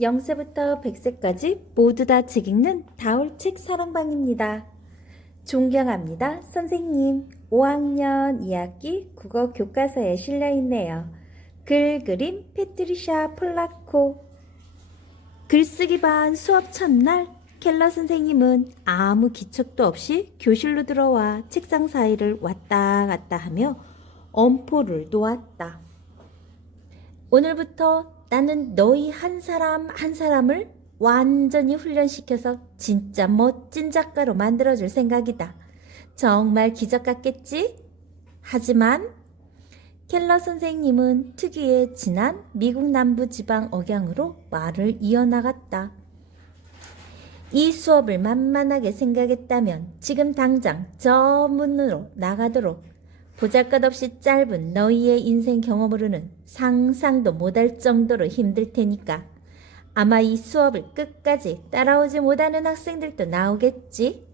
0세부터 100세까지 모두 다 책 읽는 다울책 사랑방입니다. 존경합니다. 선생님, 5학년 2학기 국어 교과서에 실려있네요. 글 그림 페트리샤 폴라코. 글쓰기 반 수업 첫날 켈러 선생님은 아무 기척도 없이 교실로 들어와 책상 사이를 왔다 갔다 하며 엄포를 놓았다. 오늘부터 나는 너희 한 사람 한 사람을 완전히 훈련시켜서 진짜 멋진 작가로 만들어줄 생각이다. 정말 기적 같겠지? 하지만 켈러 선생님은 특유의 진한 미국 남부 지방 억양으로 말을 이어나갔다. 이 수업을 만만하게 생각했다면 지금 당장 저 문으로 나가도록. 보잘것없이 짧은 너희의 인생 경험으로는 상상도 못할 정도로 힘들 테니까 아마 이 수업을 끝까지 따라오지 못하는 학생들도 나오겠지?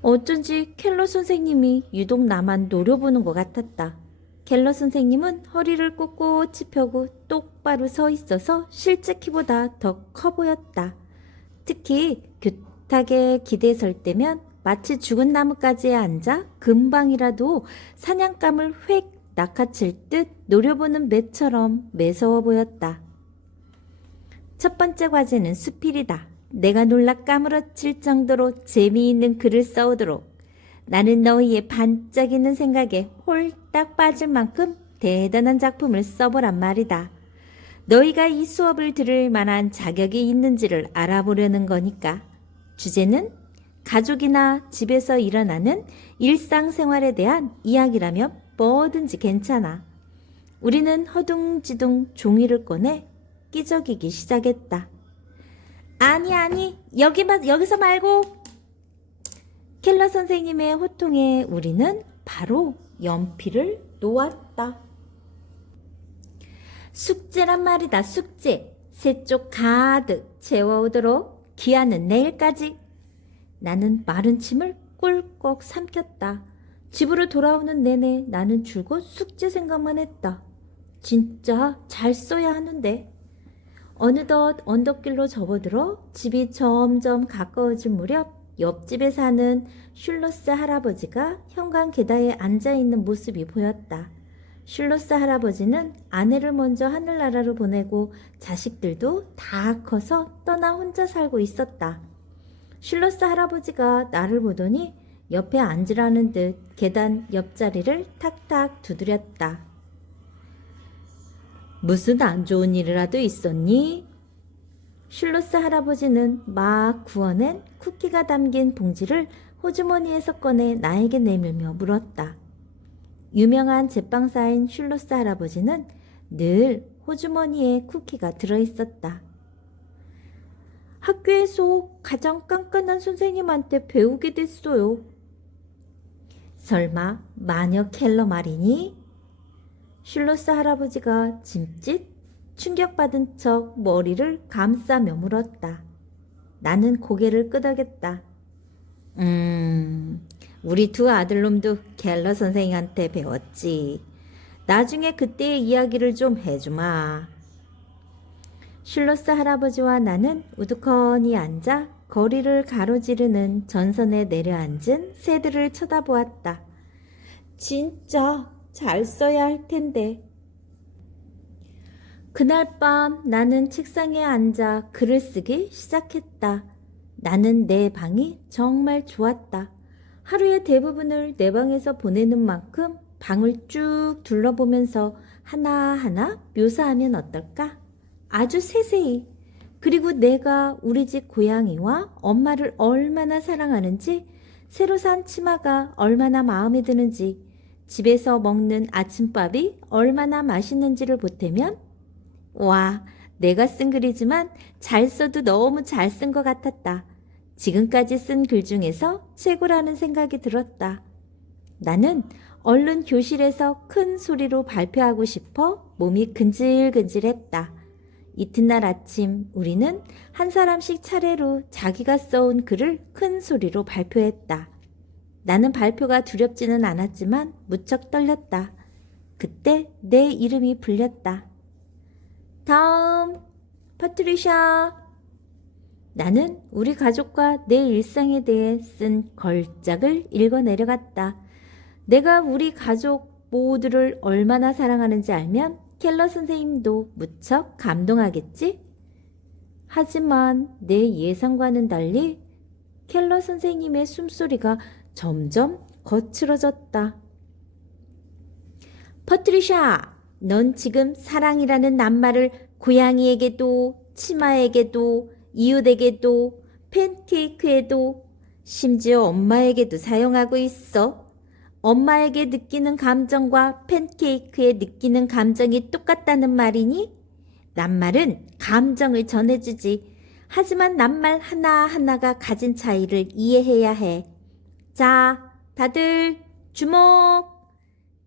어쩐지 켈러 선생님이 유독 나만 노려보는 것 같았다. 켈러 선생님은 허리를 꼿꼿이 펴고 똑바로 서 있어서 실제 키보다 더 커 보였다. 특히 교탁에 기대에 설 때면 마치 죽은 나뭇가지에 앉아 금방이라도 사냥감을 획 낚아챌 듯 노려보는 매처럼 매서워 보였다. 첫 번째 과제는 수필이다. 내가 놀라 까무러칠 정도로 재미있는 글을 써오도록. 나는 너희의 반짝이는 생각에 홀딱 빠질 만큼 대단한 작품을 써보란 말이다. 너희가 이 수업을 들을 만한 자격이 있는지를 알아보려는 거니까. 주제는 가족이나 집에서 일어나는 일상생활에 대한 이야기라면 뭐든지 괜찮아. 우리는 허둥지둥 종이를 꺼내 끼적이기 시작했다. 아니, 여기서 말고. 켈러 선생님의 호통에 우리는 바로 연필을 놓았다. 숙제란 말이다, 숙제. 세 쪽 가득 채워오도록. 기한은 내일까지. 나는 마른 침을 꿀꺽 삼켰다. 집으로 돌아오는 내내 나는 줄곧 숙제 생각만 했다. 진짜 잘 써야 하는데. 어느덧 언덕길로 접어들어 집이 점점 가까워질 무렵 옆집에 사는 슐로스 할아버지가 현관 계단에 앉아있는 모습이 보였다. 슐로스 할아버지는 아내를 먼저 하늘나라로 보내고 자식들도 다 커서 떠나 혼자 살고 있었다. 슐로스 할아버지가 나를 보더니 옆에 앉으라는 듯 계단 옆자리를 탁탁 두드렸다. 무슨 안 좋은 일이라도 있었니? 슐로스 할아버지는 막 구워낸 쿠키가 담긴 봉지를 호주머니에서 꺼내 나에게 내밀며 물었다. 유명한 제빵사인 슐로스 할아버지는 늘 호주머니에 쿠키가 들어있었다. 학교에서 가장 깐깐한 선생님한테 배우게 됐어요. 설마 마녀 켈러 말이니? 슐로스 할아버지가 짐짓 충격받은 척 머리를 감싸며 물었다. 나는 고개를 끄덕였다. 우리 두 아들놈도 켈러 선생님한테 배웠지. 나중에 그때의 이야기를 좀 해주마. 슐로스 할아버지와 나는 우두커니 앉아 거리를 가로지르는 전선에 내려앉은 새들을 쳐다보았다. 진짜 잘 써야 할 텐데. 그날 밤 나는 책상에 앉아 글을 쓰기 시작했다. 나는 내 방이 정말 좋았다. 하루의 대부분을 내 방에서 보내는 만큼 방을 쭉 둘러보면서 하나하나 묘사하면 어떨까? 아주 세세히. 그리고 내가 우리 집 고양이와 엄마를 얼마나 사랑하는지, 새로 산 치마가 얼마나 마음에 드는지, 집에서 먹는 아침밥이 얼마나 맛있는지를 보태면 와, 내가 쓴 글이지만 잘 써도 너무 잘 쓴 것 같았다. 지금까지 쓴 글 중에서 최고라는 생각이 들었다. 나는 얼른 교실에서 큰 소리로 발표하고 싶어 몸이 근질근질했다. 이튿날 아침 우리는 한 사람씩 차례로 자기가 써온 글을 큰 소리로 발표했다. 나는 발표가 두렵지는 않았지만 무척 떨렸다. 그때 내 이름이 불렸다. 다음, 파트리샤. 나는 우리 가족과 내 일상에 대해 쓴 걸작을 읽어 내려갔다. 내가 우리 가족 모두를 얼마나 사랑하는지 알면 켈러 선생님도 무척 감동하겠지? 하지만 내 예상과는 달리 켈러 선생님의 숨소리가 점점 거칠어졌다. 퍼트리샤, 넌 지금 사랑이라는 낱말을 고양이에게도, 치마에게도, 이웃에게도, 팬케이크에도, 심지어 엄마에게도 사용하고 있어. 엄마에게 느끼는 감정과 팬케이크에 느끼는 감정이 똑같다는 말이니? 낱말은 감정을 전해주지. 하지만 낱말 하나하나가 가진 차이를 이해해야 해. 자, 다들 주목!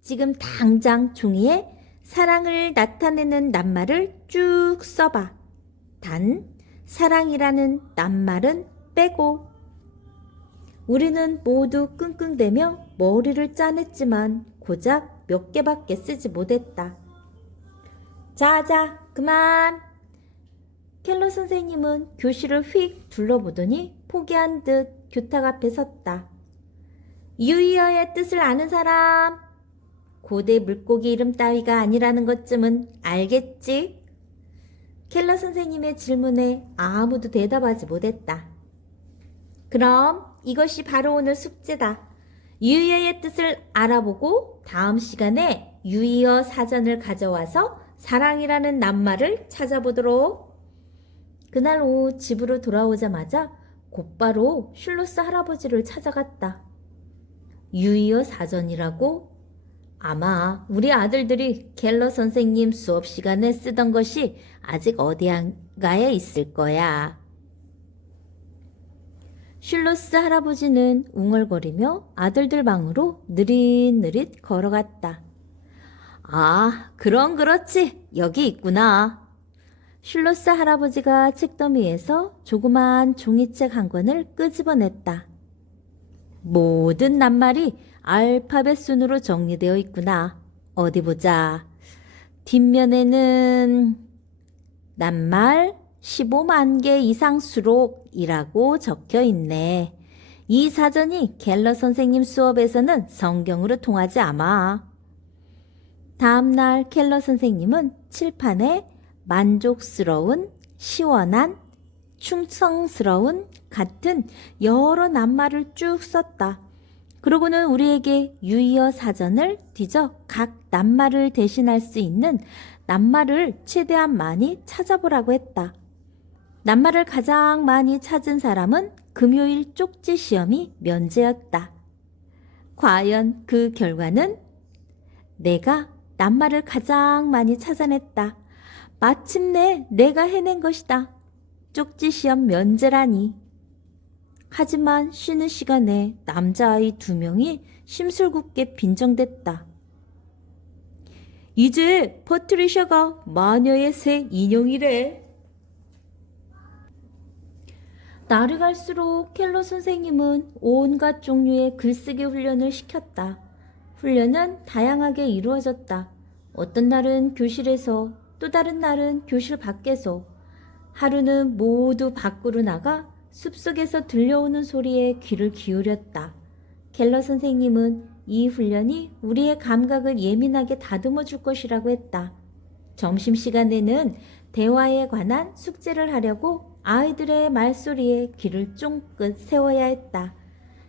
지금 당장 종이에 사랑을 나타내는 낱말을 쭉 써봐. 단, 사랑이라는 낱말은 빼고. 우리는 모두 끙끙대며 머리를 짜냈지만 고작 몇 개밖에 쓰지 못했다. 자, 그만! 켈러 선생님은 교실을 휙 둘러보더니 포기한 듯 교탁 앞에 섰다. 유이어의 뜻을 아는 사람? 고대 물고기 이름 따위가 아니라는 것쯤은 알겠지? 켈러 선생님의 질문에 아무도 대답하지 못했다. 그럼 이것이 바로 오늘 숙제다. 유이어의 뜻을 알아보고 다음 시간에 유이어 사전을 가져와서 사랑이라는 낱말을 찾아보도록. 그날 오후 집으로 돌아오자마자 곧바로 슐로스 할아버지를 찾아갔다. 유이어 사전이라고? 아마 우리 아들들이 켈러 선생님 수업 시간에 쓰던 것이 아직 어디인가에 있을 거야. 슐로스 할아버지는 웅얼거리며 아들들 방으로 느릿느릿 걸어갔다. 아, 그럼 그렇지. 여기 있구나. 슐로스 할아버지가 책더미에서 조그만 종이책 한 권을 끄집어냈다. 모든 낱말이 알파벳 순으로 정리되어 있구나. 어디 보자. 뒷면에는 낱말 15만 개 이상 수록이라고 적혀 있네. 이 사전이 켈러 선생님 수업에서는 성경으로 통하지 않아. 다음날 켈러 선생님은 칠판에 만족스러운, 시원한, 충성스러운 같은 여러 낱말을 쭉 썼다. 그러고는 우리에게 유이어 사전을 뒤져 각 낱말을 대신할 수 있는 낱말을 최대한 많이 찾아보라고 했다. 낱말을 가장 많이 찾은 사람은 금요일 쪽지 시험이 면제였다. 과연 그 결과는? 내가 낱말을 가장 많이 찾아냈다. 마침내 내가 해낸 것이다. 쪽지 시험 면제라니. 하지만 쉬는 시간에 남자아이 2명이 심술궂게 빈정댔다. 이제 퍼트리샤가 마녀의 새 인형이래. 날이 갈수록 켈러 선생님은 온갖 종류의 글쓰기 훈련을 시켰다. 훈련은 다양하게 이루어졌다. 어떤 날은 교실에서, 또 다른 날은 교실 밖에서. 하루는 모두 밖으로 나가 숲속에서 들려오는 소리에 귀를 기울였다. 켈러 선생님은 이 훈련이 우리의 감각을 예민하게 다듬어 줄 것이라고 했다. 점심시간에는 대화에 관한 숙제를 하려고 아이들의 말소리에 귀를 쫑긋 세워야 했다.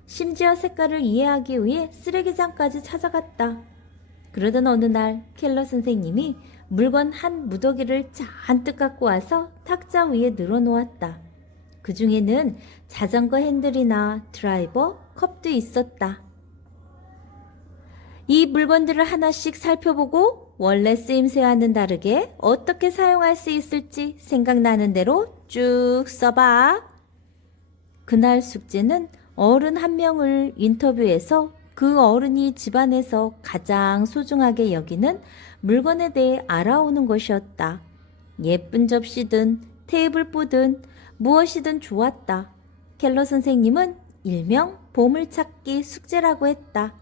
심지어 색깔을 이해하기 위해 쓰레기장까지 찾아갔다. 그러던 어느 날 켈러 선생님이 물건 한 무더기를 잔뜩 갖고 와서 탁자 위에 늘어놓았다. 그 중에는 자전거 핸들이나 드라이버, 컵도 있었다. 이 물건들을 하나씩 살펴보고 원래 쓰임새와는 다르게 어떻게 사용할 수 있을지 생각나는 대로 쭉 써봐. 그날 숙제는 어른 한 명을 인터뷰해서 그 어른이 집안에서 가장 소중하게 여기는 물건에 대해 알아오는 것이었다. 예쁜 접시든 테이블보든 무엇이든 좋았다. 켈러 선생님은 일명 보물찾기 숙제라고 했다.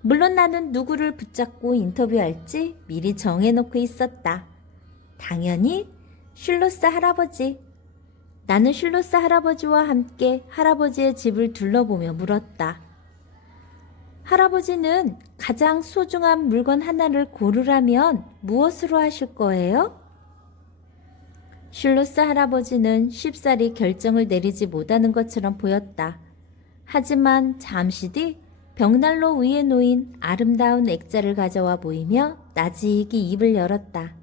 물론 나는 누구를 붙잡고 인터뷰할지 미리 정해놓고 있었다. 당연히 슐로스 할아버지. 나는 슐로스 할아버지와 함께 할아버지의 집을 둘러보며 물었다. 할아버지는 가장 소중한 물건 하나를 고르라면 무엇으로 하실 거예요? 슐로스 할아버지는 쉽사리 결정을 내리지 못하는 것처럼 보였다. 하지만 잠시 뒤 벽난로 위에 놓인 아름다운 액자를 가져와 보이며 나직이 입을 열었다.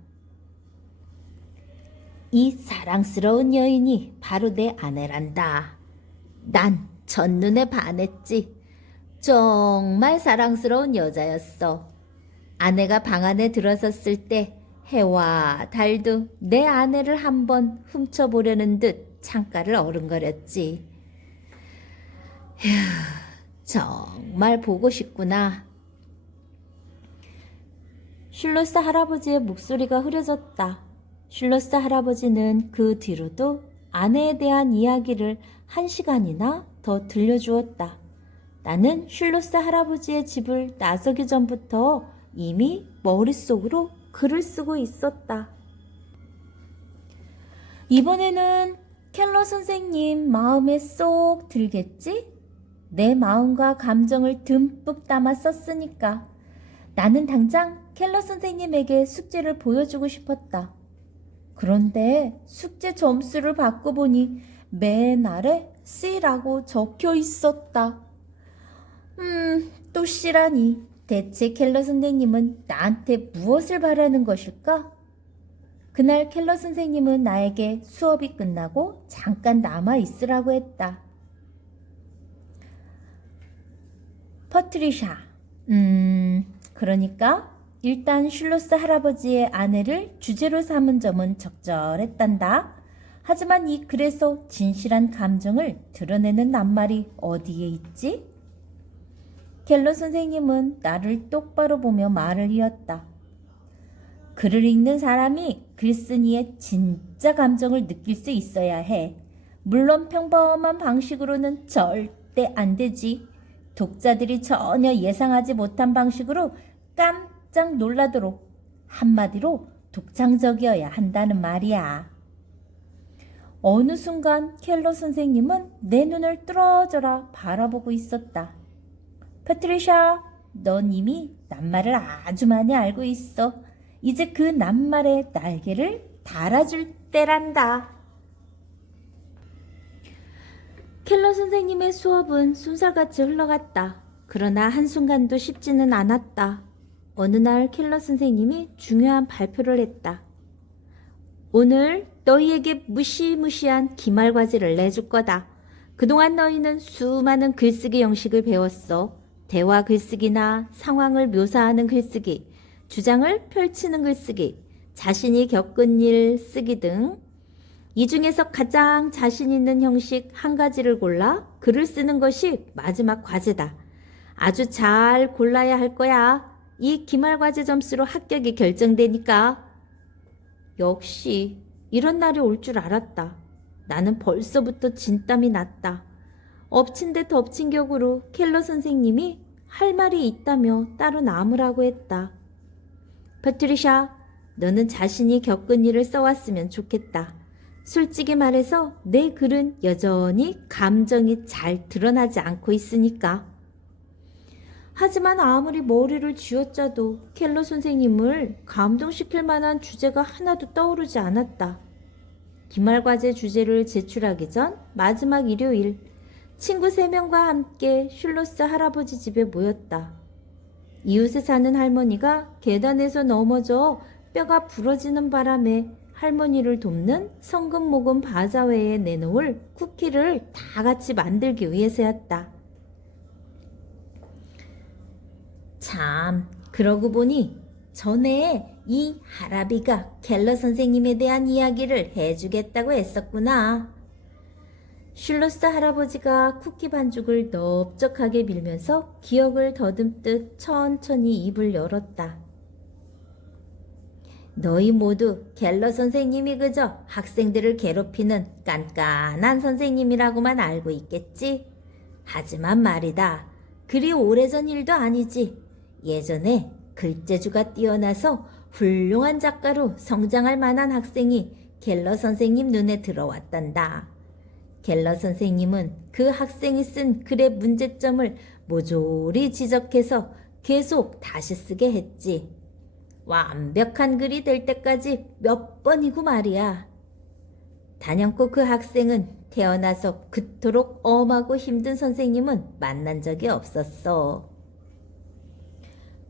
이 사랑스러운 여인이 바로 내 아내란다. 난 첫눈에 반했지. 정말 사랑스러운 여자였어. 아내가 방 안에 들어섰을 때 해와 달도 내 아내를 한번 훔쳐보려는 듯 창가를 어른거렸지. 휴, 정말 보고 싶구나. 슐로스 할아버지의 목소리가 흐려졌다. 슐로스 할아버지는 그 뒤로도 아내에 대한 이야기를 1시간이나 더 들려주었다. 나는 슐로스 할아버지의 집을 나서기 전부터 이미 머릿속으로 글을 쓰고 있었다. 이번에는 켈러 선생님 마음에 쏙 들겠지? 내 마음과 감정을 듬뿍 담아 썼으니까. 나는 당장 켈러 선생님에게 숙제를 보여주고 싶었다. 그런데 숙제 점수를 바꿔보니 맨 아래 C라고 적혀 있었다. 또 C라니. 대체 켈러 선생님은 나한테 무엇을 바라는 것일까? 그날 켈러 선생님은 나에게 수업이 끝나고 잠깐 남아 있으라고 했다. 퍼트리샤, 그러니까 일단 슐로스 할아버지의 아내를 주제로 삼은 점은 적절했단다. 하지만 이 글에서 진실한 감정을 드러내는 낱말이 어디에 있지? 켈러 선생님은 나를 똑바로 보며 말을 이었다. 글을 읽는 사람이 글쓴이의 진짜 감정을 느낄 수 있어야 해. 물론 평범한 방식으로는 절대 안 되지. 독자들이 전혀 예상하지 못한 방식으로 깜짝 놀라도록, 한마디로 독창적이어야 한다는 말이야. 어느 순간 켈러 선생님은 내 눈을 뚫어져라 바라보고 있었다. 패트리샤, 넌 이미 낱말을 아주 많이 알고 있어. 이제 그 낱말에 날개를 달아줄 때란다. 켈러 선생님의 수업은 순살같이 흘러갔다. 그러나 한순간도 쉽지는 않았다. 어느 날 켈러 선생님이 중요한 발표를 했다. 오늘 너희에게 무시무시한 기말과제를 내줄 거다. 그동안 너희는 수많은 글쓰기 형식을 배웠어. 대화 글쓰기나 상황을 묘사하는 글쓰기, 주장을 펼치는 글쓰기, 자신이 겪은 일 쓰기 등 이 중에서 가장 자신 있는 형식 한 가지를 골라 글을 쓰는 것이 마지막 과제다. 아주 잘 골라야 할 거야. 이 기말과제 점수로 합격이 결정되니까. 역시 이런 날이 올 줄 알았다. 나는 벌써부터 진땀이 났다. 엎친 데 덮친 격으로 켈러 선생님이 할 말이 있다며 따로 남으라고 했다. 패트리샤, 너는 자신이 겪은 일을 써왔으면 좋겠다. 솔직히 말해서 내 글은 여전히 감정이 잘 드러나지 않고 있으니까. 하지만 아무리 머리를 쥐어짜도 켈러 선생님을 감동시킬 만한 주제가 하나도 떠오르지 않았다. 기말과제 주제를 제출하기 전 마지막 일요일, 친구 3명과 함께 슐로스 할아버지 집에 모였다. 이웃에 사는 할머니가 계단에서 넘어져 뼈가 부러지는 바람에 할머니를 돕는 성금모금 바자회에 내놓을 쿠키를 다 같이 만들기 위해서였다. 참, 그러고 보니 전에 이 할아비가 켈러 선생님에 대한 이야기를 해주겠다고 했었구나. 슐로스 할아버지가 쿠키 반죽을 넓적하게 밀면서 기억을 더듬듯 천천히 입을 열었다. 너희 모두 켈러 선생님이 그저 학생들을 괴롭히는 깐깐한 선생님이라고만 알고 있겠지? 하지만 말이다. 그리 오래전 일도 아니지. 예전에 글재주가 뛰어나서 훌륭한 작가로 성장할 만한 학생이 켈러 선생님 눈에 들어왔단다. 켈러 선생님은 그 학생이 쓴 글의 문제점을 모조리 지적해서 계속 다시 쓰게 했지. 완벽한 글이 될 때까지 몇 번이고 말이야. 단연코 그 학생은 태어나서 그토록 엄하고 힘든 선생님은 만난 적이 없었어.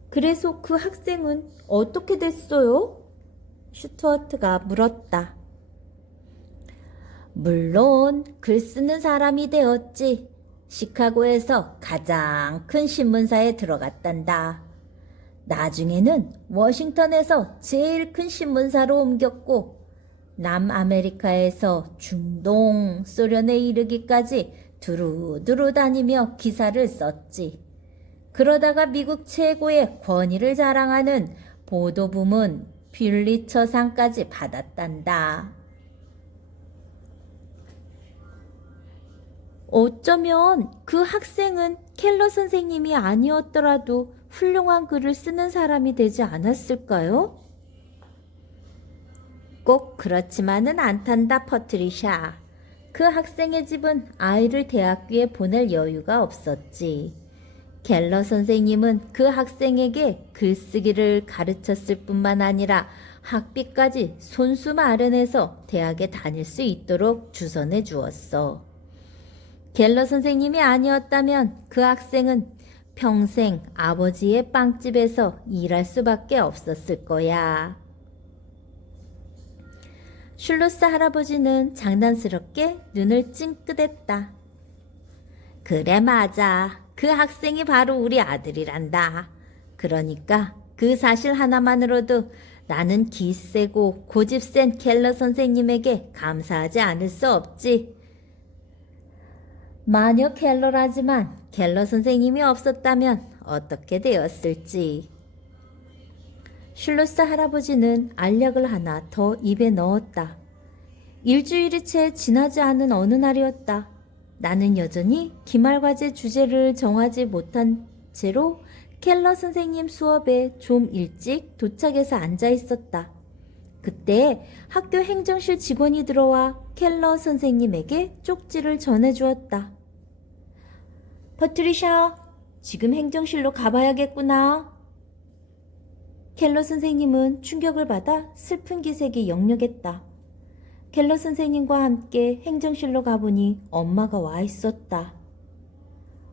그래서 그 학생은 어떻게 됐어요? 슈투어트가 물었다. 물론 글 쓰는 사람이 되었지. 시카고에서 가장 큰 신문사에 들어갔단다. 나중에는 워싱턴에서 제일 큰 신문사로 옮겼고 남아메리카에서 중동, 소련에 이르기까지 두루두루 다니며 기사를 썼지. 그러다가 미국 최고의 권위를 자랑하는 보도부문 퓰리처상까지 받았단다. 어쩌면 그 학생은 켈러 선생님이 아니었더라도 훌륭한 글을 쓰는 사람이 되지 않았을까요? 꼭 그렇지만은 않단다, 퍼트리샤. 그 학생의 집은 아이를 대학교에 보낼 여유가 없었지. 켈러 선생님은 그 학생에게 글쓰기를 가르쳤을 뿐만 아니라 학비까지 손수 마련해서 대학에 다닐 수 있도록 주선해 주었어. 켈러 선생님이 아니었다면 그 학생은 평생 아버지의 빵집에서 일할 수밖에 없었을 거야. 슐루스 할아버지는 장난스럽게 눈을 찡긋했다. 그래, 맞아. 그 학생이 바로 우리 아들이란다. 그러니까 그 사실 하나만으로도 나는 기세고 고집센 켈러 선생님에게 감사하지 않을 수 없지. 마녀 켈러라지만 켈러 선생님이 없었다면 어떻게 되었을지. 슐루스 할아버지는 알약을 하나 더 입에 넣었다. 일주일이 채 지나지 않은 어느 날이었다. 나는 여전히 기말과제 주제를 정하지 못한 채로 켈러 선생님 수업에 좀 일찍 도착해서 앉아 있었다. 그때 학교 행정실 직원이 들어와 켈러 선생님에게 쪽지를 전해주었다. 퍼트리샤, 지금 행정실로 가봐야겠구나. 켈러 선생님은 충격을 받아 슬픈 기색이 역력했다. 켈러 선생님과 함께 행정실로 가보니 엄마가 와 있었다.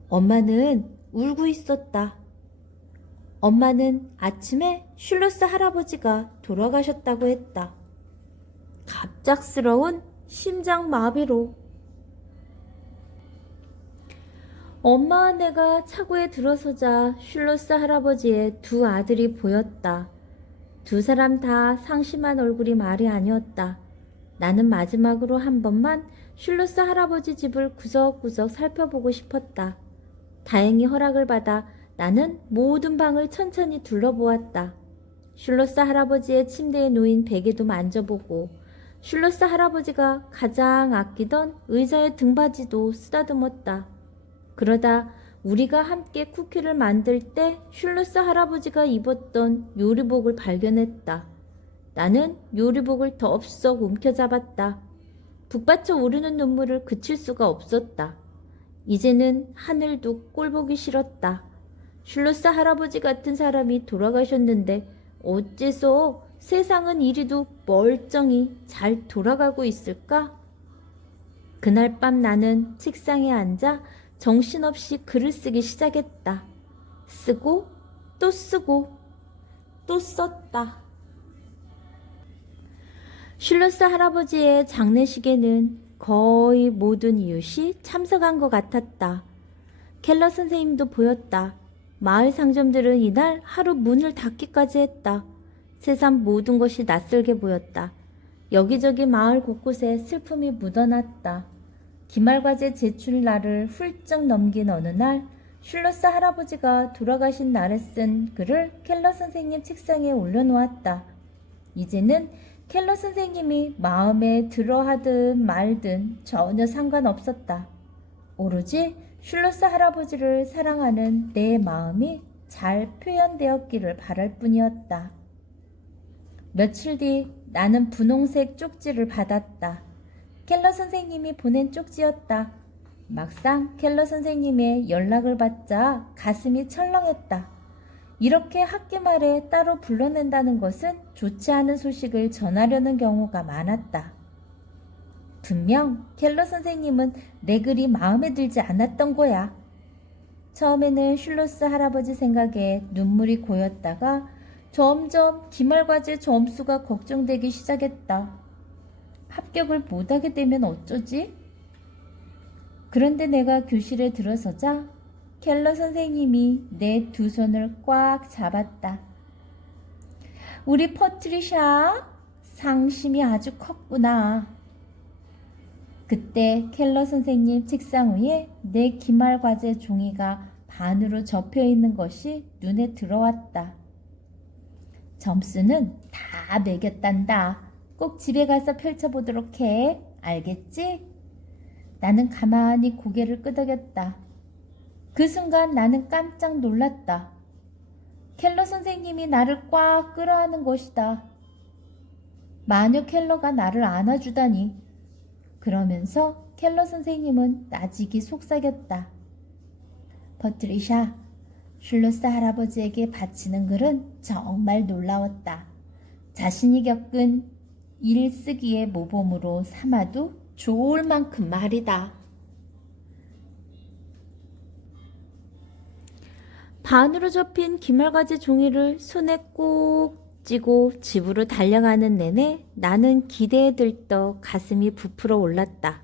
엄마는 울고 있었다. 엄마는 아침에 슐루스 할아버지가 돌아가셨다고 했다. 갑작스러운 심장마비로. 엄마와 내가 차고에 들어서자 슐루스 할아버지의 두 아들이 보였다. 두 사람 다 상심한 얼굴이 말이 아니었다. 나는 마지막으로 한 번만 슐루스 할아버지 집을 구석구석 살펴보고 싶었다. 다행히 허락을 받아 나는 모든 방을 천천히 둘러보았다. 슐루스 할아버지의 침대에 놓인 베개도 만져보고 슐루스 할아버지가 가장 아끼던 의자의 등받이도 쓰다듬었다. 그러다 우리가 함께 쿠키를 만들 때 슐루스 할아버지가 입었던 요리복을 발견했다. 나는 요리복을 덥석 움켜잡았다. 북받쳐 오르는 눈물을 그칠 수가 없었다. 이제는 하늘도 꼴보기 싫었다. 슐루스 할아버지 같은 사람이 돌아가셨는데 어째서 세상은 이리도 멀쩡히 잘 돌아가고 있을까? 그날 밤 나는 책상에 앉아 정신없이 글을 쓰기 시작했다. 쓰고 또 쓰고 또 썼다. 슐루스 할아버지의 장례식에는 거의 모든 이웃이 참석한 것 같았다. 켈러 선생님도 보였다. 마을 상점들은 이날 하루 문을 닫기까지 했다. 세상 모든 것이 낯설게 보였다. 여기저기 마을 곳곳에 슬픔이 묻어났다. 기말과제 제출 날을 훌쩍 넘긴 어느 날 슐루스 할아버지가 돌아가신 날에 쓴 글을 켈러 선생님 책상에 올려놓았다. 이제는 켈러 선생님이 마음에 들어하든 말든 전혀 상관없었다. 오로지 슐루스 할아버지를 사랑하는 내 마음이 잘 표현되었기를 바랄 뿐이었다. 며칠 뒤 나는 분홍색 쪽지를 받았다. 켈러 선생님이 보낸 쪽지였다. 막상 켈러 선생님의 연락을 받자 가슴이 철렁했다. 이렇게 학기 말에 따로 불러낸다는 것은 좋지 않은 소식을 전하려는 경우가 많았다. 분명 켈러 선생님은 내 글이 마음에 들지 않았던 거야. 처음에는 슐로스 할아버지 생각에 눈물이 고였다가 점점 기말과제 점수가 걱정되기 시작했다. 합격을 못하게 되면 어쩌지? 그런데 내가 교실에 들어서자 켈러 선생님이 내 두 손을 꽉 잡았다. 우리 퍼트리샤, 상심이 아주 컸구나. 그때 켈러 선생님 책상 위에 내 기말과제 종이가 반으로 접혀 있는 것이 눈에 들어왔다. 점수는 다 매겼단다. 꼭 집에 가서 펼쳐보도록 해. 알겠지? 나는 가만히 고개를 끄덕였다. 그 순간 나는 깜짝 놀랐다. 켈러 선생님이 나를 꽉 끌어안은 것이다. 마녀 켈러가 나를 안아주다니. 그러면서 켈러 선생님은 나직이 속삭였다. 퍼트리샤, 슐로스 할아버지에게 바치는 글은 정말 놀라웠다. 자신이 겪은 일 쓰기의 모범으로 삼아도 좋을 만큼 말이다. 반으로 접힌 기말과제 종이를 손에 꼭 쥐고 집으로 달려가는 내내 나는 기대에 들떠 가슴이 부풀어 올랐다.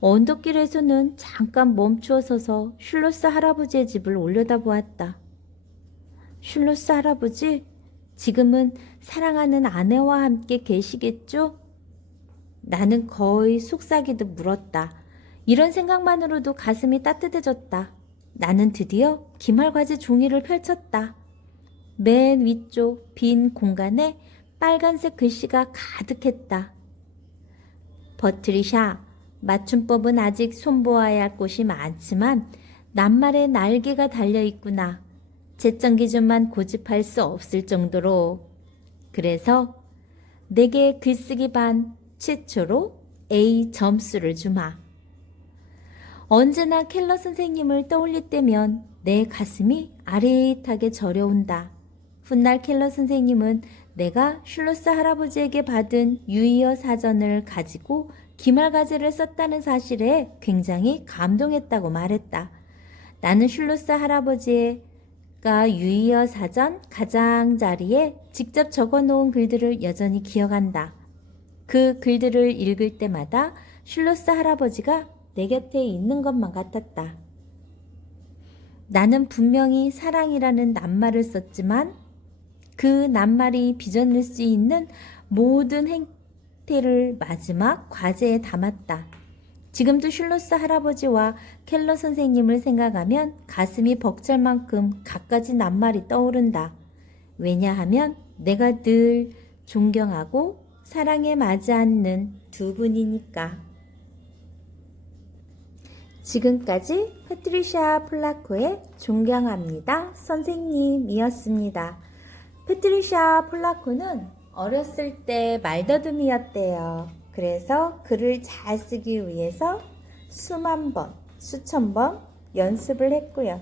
언덕길에서는 잠깐 멈추어 서서 슐로스 할아버지의 집을 올려다보았다. 슐로스 할아버지, 지금은 사랑하는 아내와 함께 계시겠죠? 나는 거의 속삭이듯 물었다. 이런 생각만으로도 가슴이 따뜻해졌다. 나는 드디어 기말과제 종이를 펼쳤다. 맨 위쪽 빈 공간에 빨간색 글씨가 가득했다. 퍼트리샤, 맞춤법은 아직 손보아야 할 곳이 많지만 낱말에 날개가 달려있구나. 채점 기준만 고집할 수 없을 정도로. 그래서 내게 글쓰기 반 최초로 A 점수를 주마. 언제나 켈러 선생님을 떠올릴 때면 내 가슴이 아릿하게 저려온다. 훗날 켈러 선생님은 내가 슐로스 할아버지에게 받은 유의어 사전을 가지고 기말과제를 썼다는 사실에 굉장히 감동했다고 말했다. 나는 슐로스 할아버지가 유의어 사전 가장자리에 직접 적어놓은 글들을 여전히 기억한다. 그 글들을 읽을 때마다 슐로스 할아버지가 내 곁에 있는 것만 같았다. 나는 분명히 사랑이라는 낱말을 썼지만 그 낱말이 빚어낼 수 있는 모든 행태를 마지막 과제에 담았다. 지금도 슐로스 할아버지와 켈러 선생님을 생각하면 가슴이 벅찰 만큼 갖가지 낱말이 떠오른다. 왜냐하면 내가 늘 존경하고 사랑에 맞지 않는 두 분이니까. 지금까지 패트리샤 플라코의 존경합니다 선생님이었습니다. 패트리샤 플라코는 어렸을 때 말더듬이었대요. 그래서 글을 잘 쓰기 위해서 수만 번, 수천 번 연습을 했고요.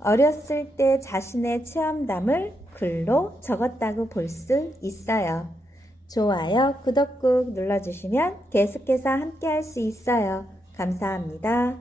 어렸을 때 자신의 체험담을 글로 적었다고 볼 수 있어요. 좋아요, 구독 꾹 눌러주시면 계속해서 함께 할 수 있어요. 감사합니다.